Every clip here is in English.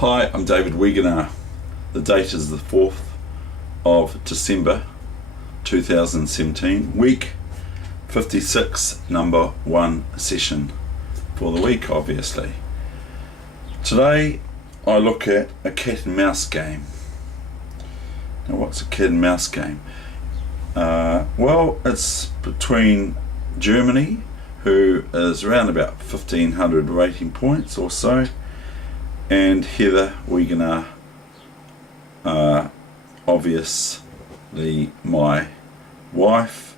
Hi, I'm David Wegener. The date is the 4th of December 2017, week 56, number 1 session for the week, obviously. Today I look at a cat and mouse game. Now, what's a cat and mouse game? Well, it's between Germany, who is around about 1500 rating points or so, and Heather Wegener, obviously my wife,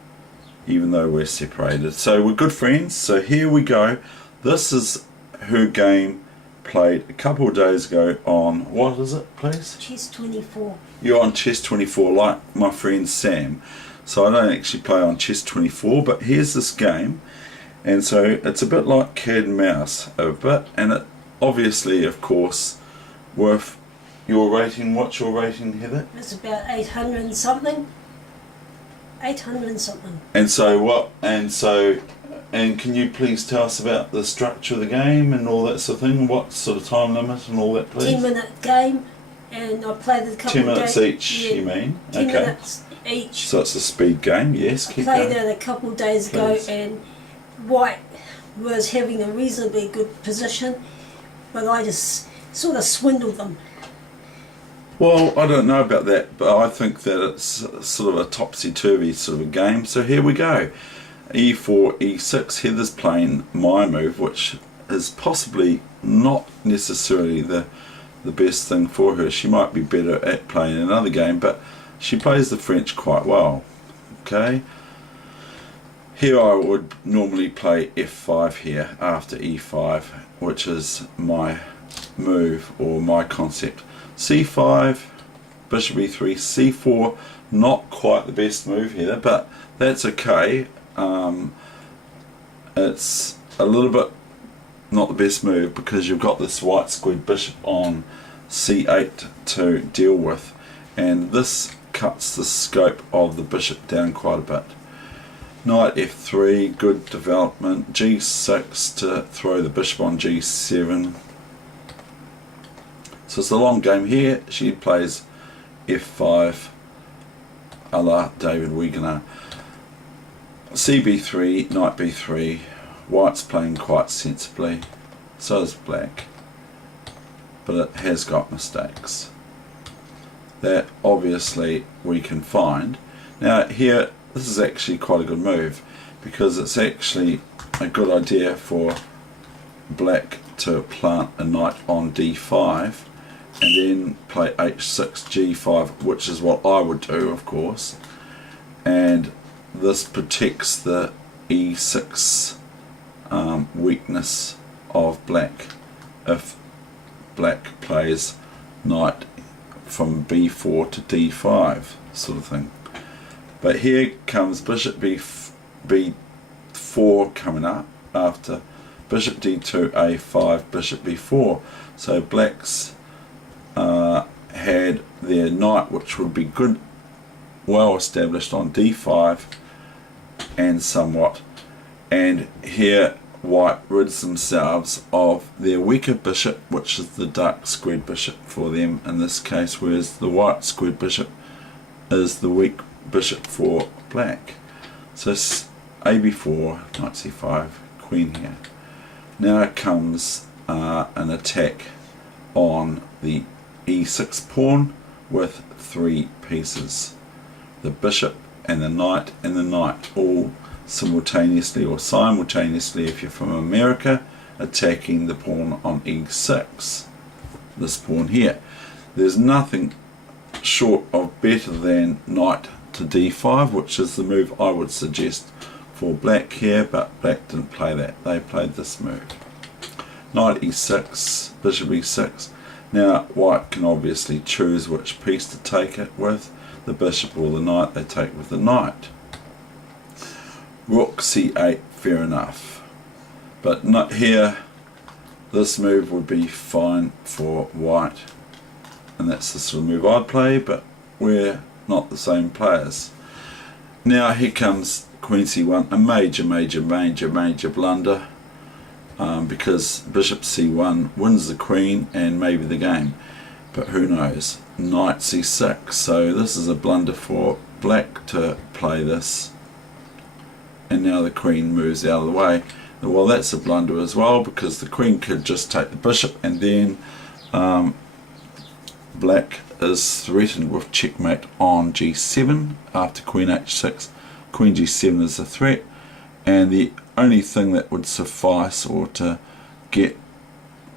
even though we're separated. So we're good friends. So here we go. This is her game played a couple of days ago on, what is it, please? Chess 24. You're on Chess 24, like my friend Sam. So I don't actually play on Chess 24, but here's this game. And so it's a bit like cat and mouse, a bit, and it obviously, of course, worth your rating. What's your rating, Heather? It's about 800 and something. 800 and something. And can you please tell us about the structure of the game and all that sort of thing? What sort of time limit and all that, please? 10-minute game, and I played it a couple 10 minutes of days. each, Yeah, you mean? 10 Okay. minutes each. So it's a speed game, yes. I Keep played going. it a couple of days ago, Please. and White was having a reasonably good position, but I just sort of swindled them. Well, I don't know about that, but I think that it's sort of a topsy-turvy sort of a game. So here we go. E4, E6. Heather's playing my move, which is possibly not necessarily the best thing for her. She might be better at playing another game, but she plays the French quite well. Okay. Here I would normally play F5 here after E5, which is my move or my concept. C5, Bishop E3, C4, not quite the best move here, but that's okay. It's a little bit not the best move because you've got this white squared bishop on C8 to deal with, and this cuts the scope of the bishop down quite a bit. Knight F3, good development. G6 to throw the bishop on G7. So it's a long game here. She plays F5 a la David Wegener. CB3, Knight B3. White's playing quite sensibly. So is black. But it has got mistakes that obviously we can find. Now here, this is actually quite a good move because it's actually a good idea for black to plant a knight on D5 and then play H6, G5, which is what I would do, of course, and this protects the E6 weakness of black if black plays knight from B4 to D5 sort of thing. But here comes bishop B4 coming up after bishop D2, A5, bishop B4. So black's had their knight, which would be good, well established on D5 and somewhat. And here white rids themselves of their weaker bishop, which is the dark squared bishop for them in this case, whereas the white squared bishop is the weak bishop for black. So AB4, knight C5, queen here. Now comes an attack on the E6 pawn with 3 pieces. The bishop and the knight all simultaneously or simultaneously if you're from America, attacking the pawn on E6. This pawn here. There's nothing short of better than knight to D5, which is the move I would suggest for black here, but black didn't play that. They played this move. Knight E6, bishop E6. Now white can obviously choose which piece to take it with, the bishop or the knight. They take with the knight. Rook C8, fair enough. But not here, this move would be fine for white. And that's the sort of move I'd play, but we're not the same players. Now here comes Queen C1, a major blunder. because bishop c1 wins the queen and maybe the game, but who knows. Knight c6, so this is a blunder for black to play this, and now the queen moves out of the way. Well, that's a blunder as well, because the queen could just take the bishop, and then black is threatened with checkmate on g7 after queen h6. Queen g7 is a threat, and the only thing that would suffice or to get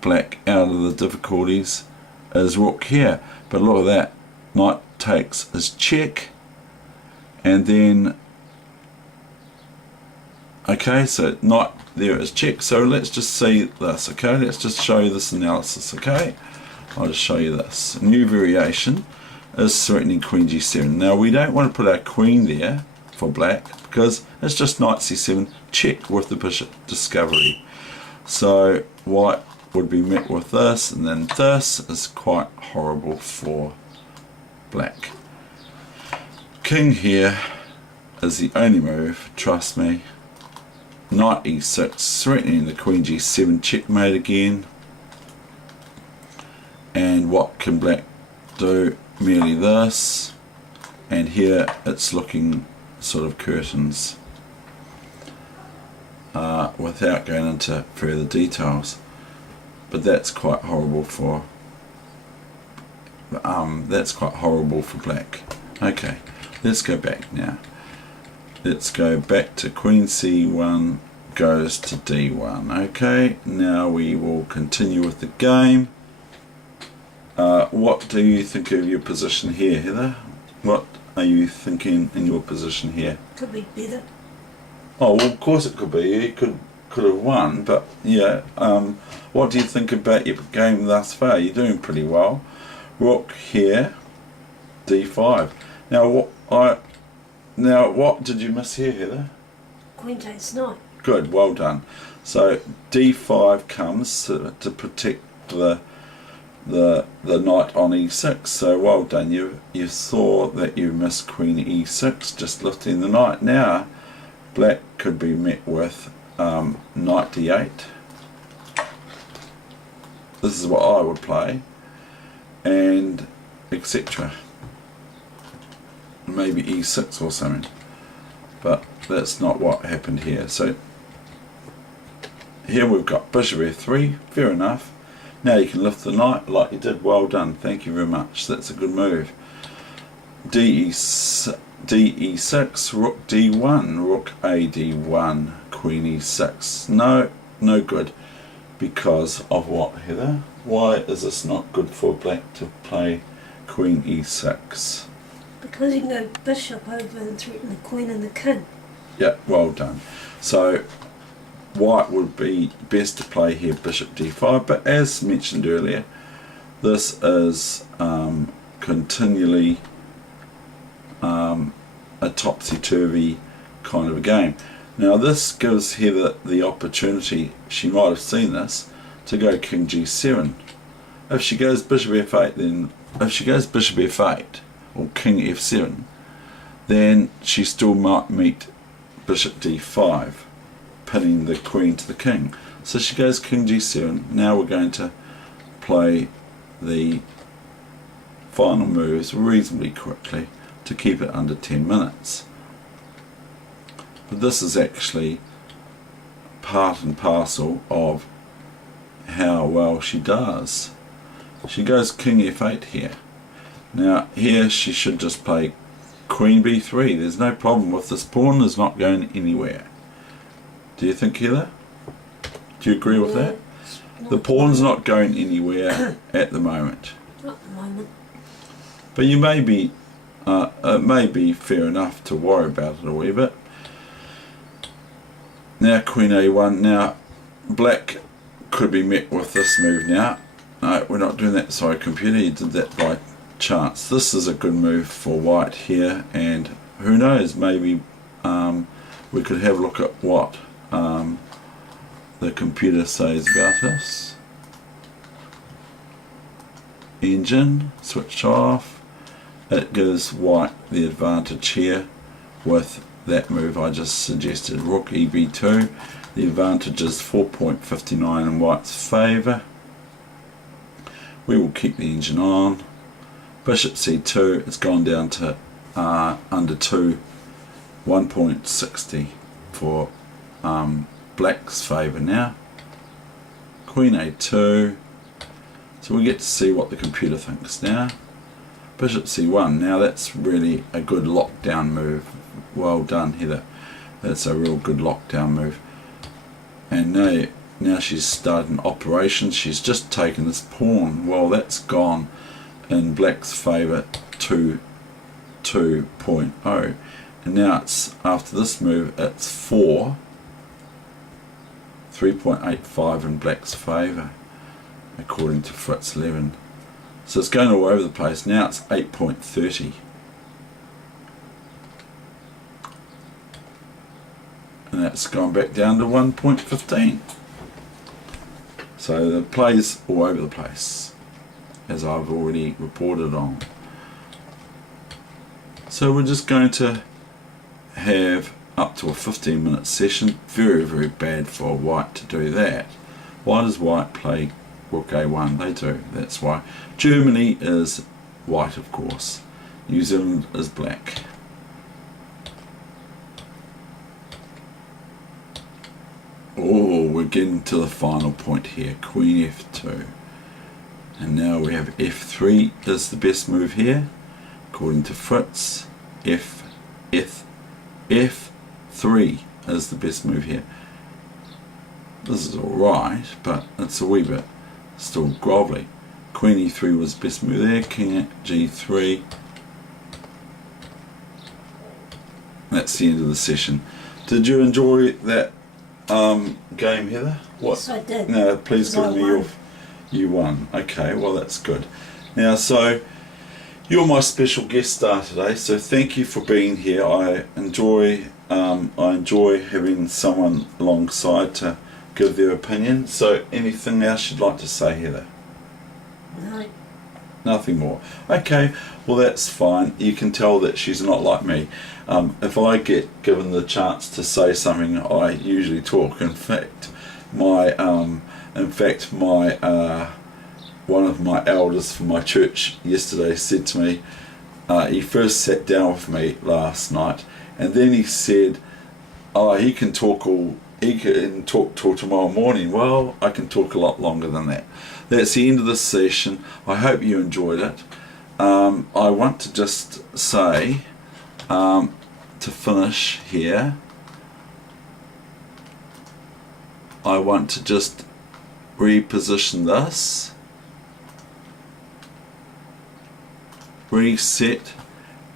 black out of the difficulties is rook here. But look at that, knight takes is check, and then okay, so knight there is check. So let's just see this, okay, let's just show you this analysis, okay. I'll just show you this. A new variation is threatening queen g7. Now we don't want to put our queen there for black, because it's just knight c7 check with the bishop discovery. So white would be met with this, and then this is quite horrible for black. King here is the only move, trust me. Knight e6 threatening the queen g7 checkmate again. And what can black do? Merely this, and here it's looking sort of curtains, without going into further details. But that's quite horrible for black. Okay, let's go back now. Let's go back to queen c1 goes to d1. Okay, now we will continue with the game. What do you think of your position here, Heather? What are you thinking in your position here? Could be better. Oh, well, of course it could be. You could have won, but yeah. What do you think about your game thus far? You're doing pretty well. Rook here, d5. Now what did you miss here, Heather? Queen takes knight. Good, well done. So d5 comes to protect the knight on e6. So well done. You saw that you missed queen e6, just lifting the knight. Now black could be met with knight d8. This is what I would play, and etc. Maybe e6 or something, but that's not what happened here. So here we've got bishop f3, fair enough. Now you can lift the knight like you did, well done, thank you very much, that's a good move. de6, rook d1, rook a d1, queen e6. No good. Because of what, Heather? Why is this not good for black to play queen e6? Because you can go bishop over and threaten the queen and the king. Yeah, well done. So white would be best to play here bishop d5, but as mentioned earlier, this is continually a topsy-turvy kind of a game. Now this gives Heather the opportunity, she might have seen this, to go king g7. If she goes bishop f8, then if she goes bishop f8 or king f7, then she still might meet bishop d5, pinning the queen to the king. So she goes king g7. Now we're going to play the final moves reasonably quickly to keep it under 10 minutes. But this is actually part and parcel of how well she does. She goes king f8 here. Now here she should just play queen b3. There's no problem with this pawn, is not going anywhere. Do you think, Heather? Do you agree with that? The pawn's not going anywhere at the moment. Not at the moment. But you may be, it may be fair enough to worry about it a wee bit. Now queen a1. Now black could be met with this move now. No, we're not doing that. Sorry, computer, you did that by chance. This is a good move for white here, and who knows, maybe we could have a look at what the computer says about us. Engine switched off. It gives white the advantage here with that move I just suggested, rook eb2, The advantage is 4.59 in white's favour. We will keep the engine on. Bishop c2, it's gone down to under 2, 1.60 for black's favour now. Queen a2, so we get to see what the computer thinks now. Bishop c1, now that's really a good lockdown move. Well done, Heather. That's a real good lockdown move. And now she's starting operations. She's just taken this pawn. Well, that's gone in black's favour to 2.0. And now it's, after this move, it's 3.85 in black's favour, according to Fritz Levin. So it's going all over the place. Now it's 8.30. And that's gone back down to 1.15. So the play's all over the place, as I've already reported on. So we're just going to have up to a 15-minute session. Very, very bad for white to do that. Why does white play rook a1? They do. That's why. Germany is white, of course. New Zealand is black. Oh, we're getting to the final point here. Queen f2. And now we have f3 is the best move here, according to Fritz. F3 is the best move here. This is alright, but it's a wee bit still grovelly. Queen e3 was the best move there. King at g3. That's the end of the session. Did you enjoy that game, Heather? What? Yes, I did. No, please give me won. you won. Okay, well that's good. Now, so you're my special guest star today, so thank you for being here. I enjoy having someone alongside to give their opinion. So anything else you'd like to say, Heather? No. Nothing more. Okay, well that's fine. You can tell that she's not like me. If I get given the chance to say something, I usually talk. In fact, my one of my elders from my church yesterday said to me, he first sat down with me last night, and then he said, "Oh, he can talk till tomorrow morning." Well, I can talk a lot longer than that. That's the end of this session. I hope you enjoyed it. I want to just say, to finish here, I want to just reposition this, reset,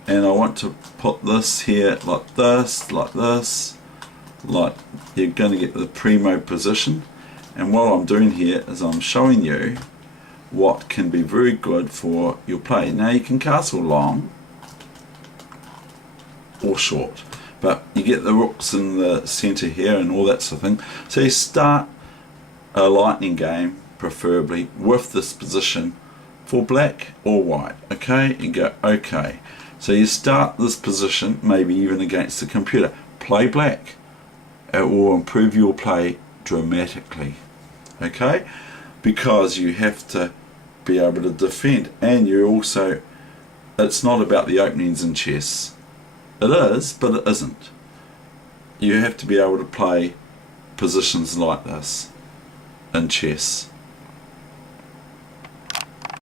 and I want to put this here like this, like you're going to get the primo position. And what I'm doing here is I'm showing you what can be very good for your play. Now you can castle long or short, but you get the rooks in the centre here and all that sort of thing. So you start a lightning game, preferably with this position for black or white. Okay, you go okay. So you start this position, maybe even against the computer. Play black. It will improve your play dramatically. Okay, because you have to be able to defend, and you also, it's not about the openings in chess. It is, but it isn't. You have to be able to play positions like this in chess.